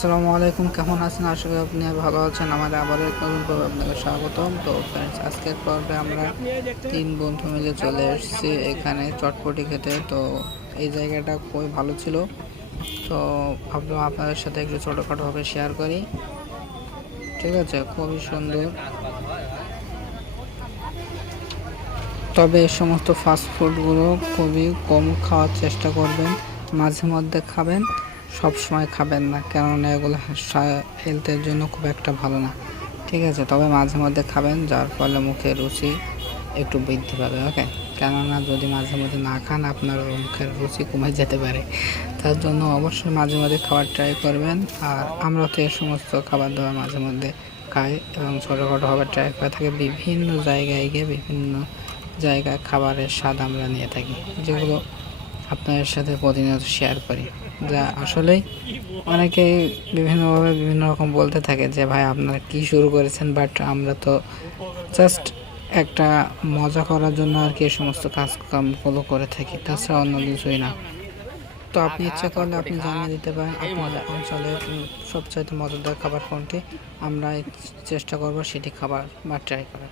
আসসালামু আলাইকুম, কেমন আছেন? আশা করি আপনি ভালো আছেন। আমাদের আবারও নতুন পর্বে আপনাকে স্বাগতম। তো ফ্রেন্ডস আজকের পর্বে আমরা তিন বন্ধু মিলে চলে এসেছি এখানে চটপটি খেতে। তো এই জায়গাটা খুবই ভালো ছিল। তো ভাবলাম আপনাদের সাথে একটু ছোটোখাটোভাবে শেয়ার করি। ঠিক আছে, খুবই সুন্দর। তবে এই সমস্ত ফাস্ট ফুডগুলো খুবই কম খাওয়ার চেষ্টা করবেন, মাঝে মধ্যে খাবেন। সব সময় খাবেন না, কেননা এগুলো হেলথের জন্য খুব একটা ভালো না। ঠিক আছে, তবে মাঝে মধ্যে খাবেন, যার ফলে মুখের রুচি একটু বৃদ্ধি পাবে ওকে কেননা যদি মাঝে মধ্যে না খান, আপনার মুখের রুচি কমে যেতে পারে। তার জন্য অবশ্যই মাঝে মধ্যে খাবার ট্রাই করবেন, আর আমরা তো এই সমস্ত খাবার দাবার মাঝে মধ্যে খাই এবং ছোটোখাটোভাবে ট্রাই করে থাকি। বিভিন্ন জায়গায় গিয়ে বিভিন্ন জায়গায় খাবারের স্বাদ আমরা নিয়ে থাকি, যেগুলো আপনাদের সাথে প্রতিনিয়ত শেয়ার করি। যা আসলেই অনেকে বিভিন্নভাবে বিভিন্ন রকম বলতে থাকে যে ভাই আপনারা কি শুরু করেছেন? বাট আমরা তো জাস্ট একটা মজা করার জন্য আর কি এই সমস্ত কাজকামগুলো করে থাকি। তাছাড়া অন্য কিছুই না। তো আপনি ইচ্ছা করলে আপনি জানিয়ে দিতে পারেন আপনার অঞ্চলের উম, সবচাইতে মজাদার খাবার কোনটি? আমরা চেষ্টা করব সেটি খাবার বা ট্রাই করার।